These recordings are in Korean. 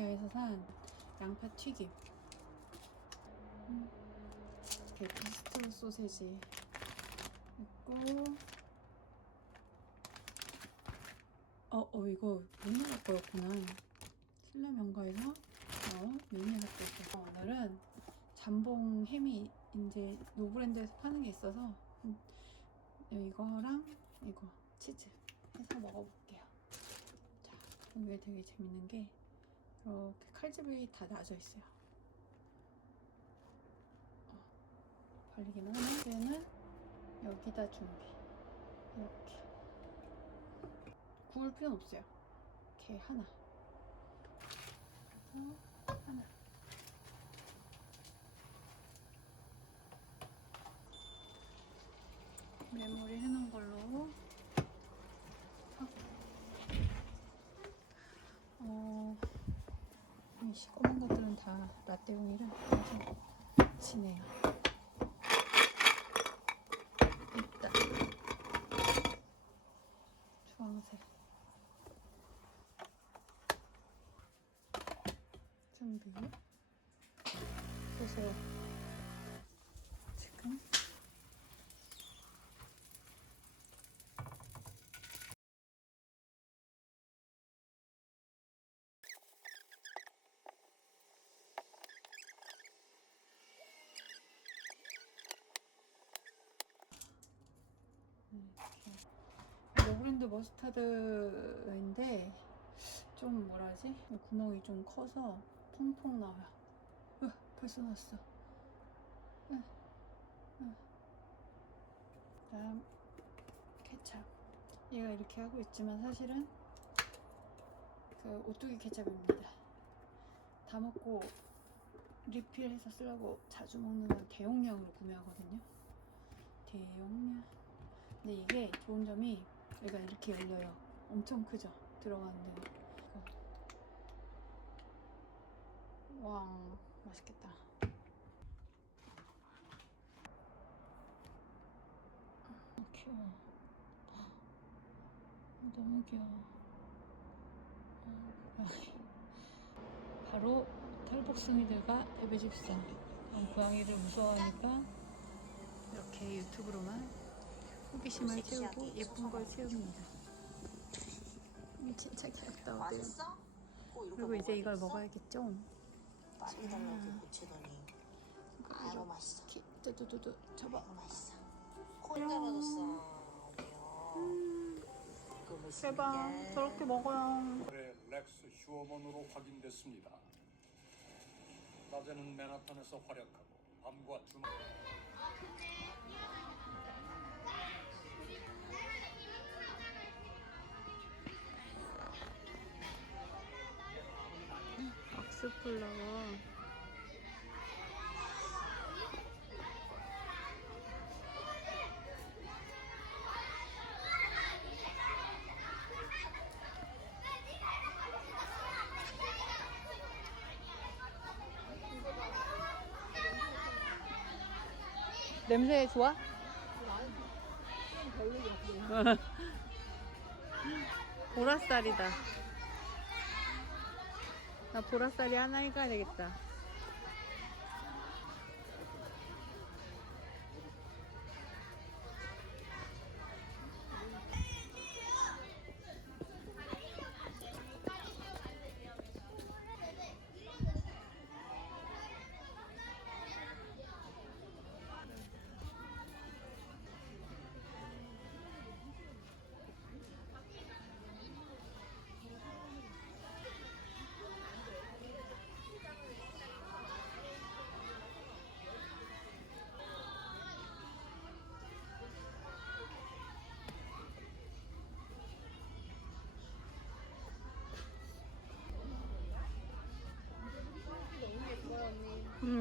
이케아에서 산 양파 튀김, 이렇게 비스트로 소세지 있고, 이거 미니가 거였구나. 신라 명가에서 미니가 떴어. 오늘은 잠봉 햄이 이제 노브랜드에서 파는 게 있어서 이거랑 이거 치즈 해서 먹어볼게요. 자, 이게 되게 재밌는 게 이렇게 칼집이 다 나져 있어요. 발리기만 하면 얘는 여기다 준비. 이렇게 구울 필요는 없어요. 이렇게 하나, 하나. 메모리 해놓은 걸로 하고, 이 시꺼먼 것들은 다 라떼용이라 아주 진해요. 있다. 주황색. 준비. 그래서 지금 노브랜드 머스타드인데 좀 뭐라지? 구멍이 좀 커서 퐁퐁 나와요. 벌써 났어. 다음 케찹. 얘가 이렇게 하고 있지만 사실은 그 오뚜기 케찹입니다. 다 먹고 리필해서 쓰려고 자주 먹는 건 대용량으로 구매하거든요. 대용량. 근데 이게 좋은 점이 얘가 이렇게 열려요. 엄청 크죠? 들어가는데. 와, 맛있겠다. 귀여워. 너무 귀여워. 바로 털복숭이들과 베베집사. 고양이를 무서워하니까 이렇게 유튜브로만 호기심을 채우고 예쁜 걸 채웁니다. 진짜 귀엽다. 맛있어? 그리고 이제 이걸 먹어야겠죠? 많이 달라고 고치더니 바로 맛있어. 뚜뚜뚜뚜 잡아. 바로 맛있어. 콘 잡아줬어. 대박. 저렇게 먹어요. 올해 렉스 휴어먼으로 확인됐습니다. 낮에는 맨하탄에서 활약하고 밤과 주말 예쁠라고. 냄새 좋아? 보라쌀이다. 나 보라쌀이 하나 해가야 되겠다.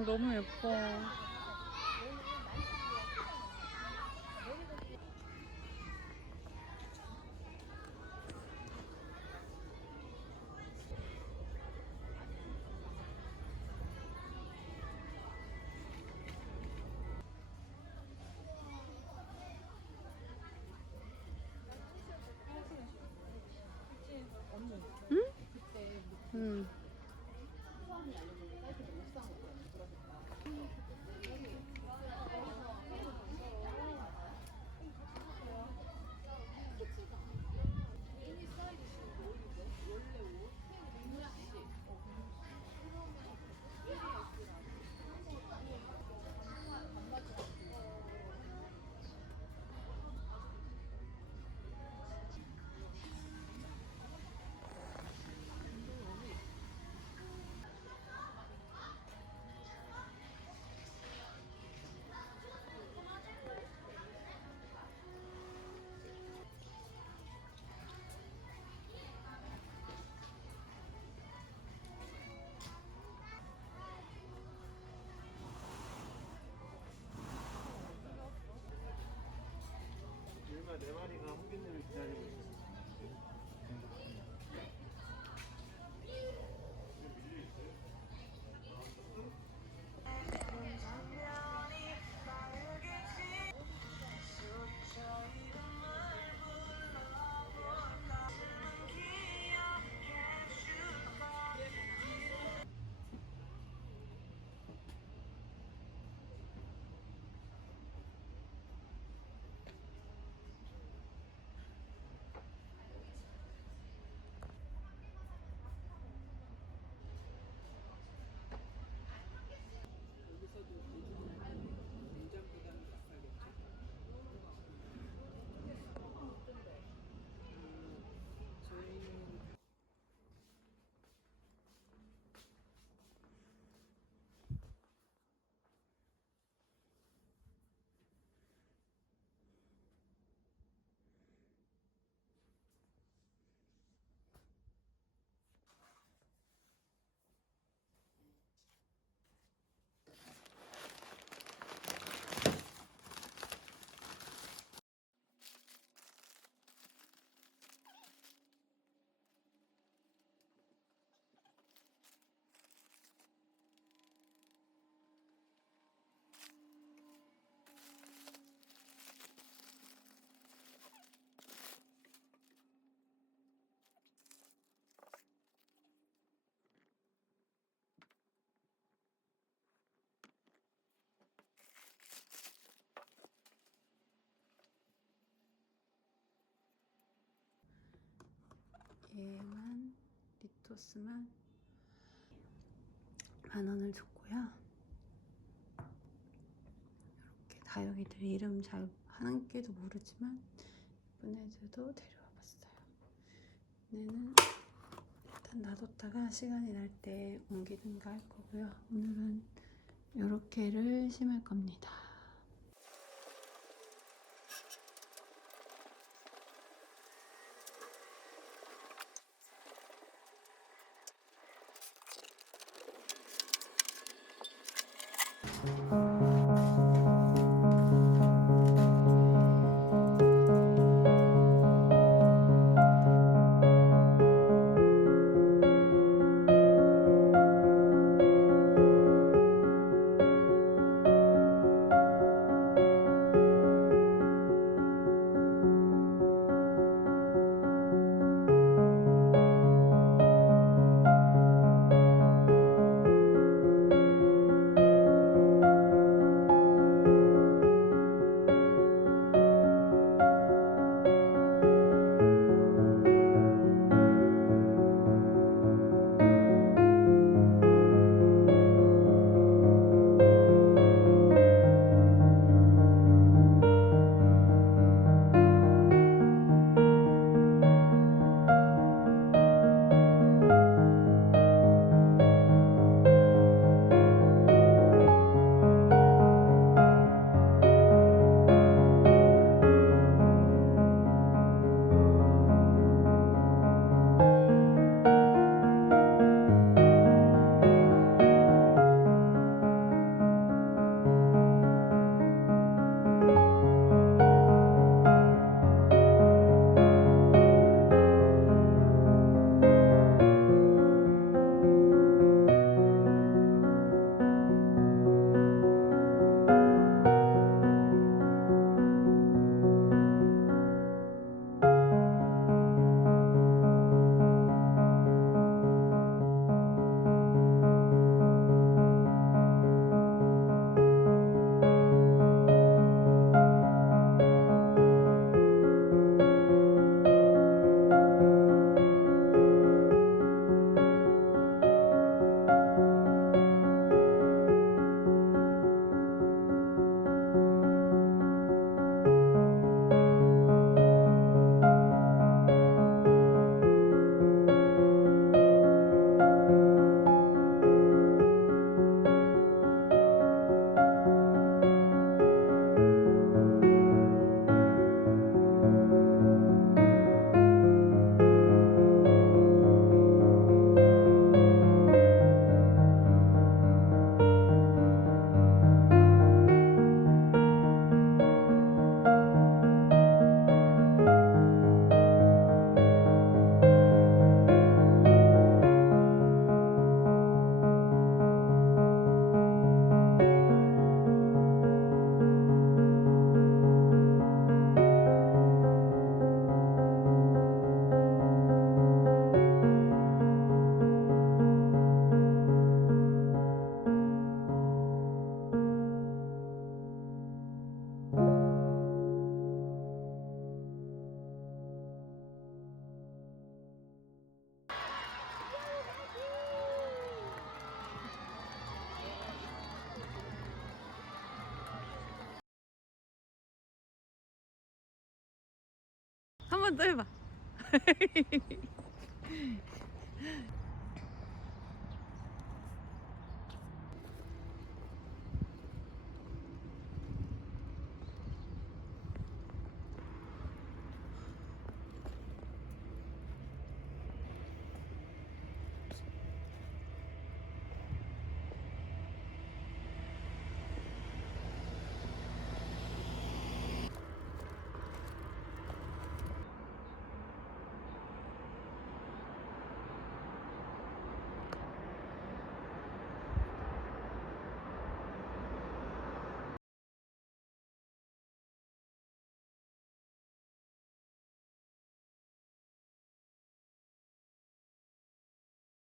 너무 예뻐. 응? 응. 네 마리가 호기님을 기다리고 있어요. 얘만 리토스만 10,000원을 줬고요. 이렇게 다육이들 이름 잘 한 개도 모르지만 예쁜 애들도 데려와 봤어요. 얘는 일단 놔뒀다가 시간이 날 때 옮기든가 할 거고요. 오늘은 이렇게를 심을 겁니다. 번 더 해봐.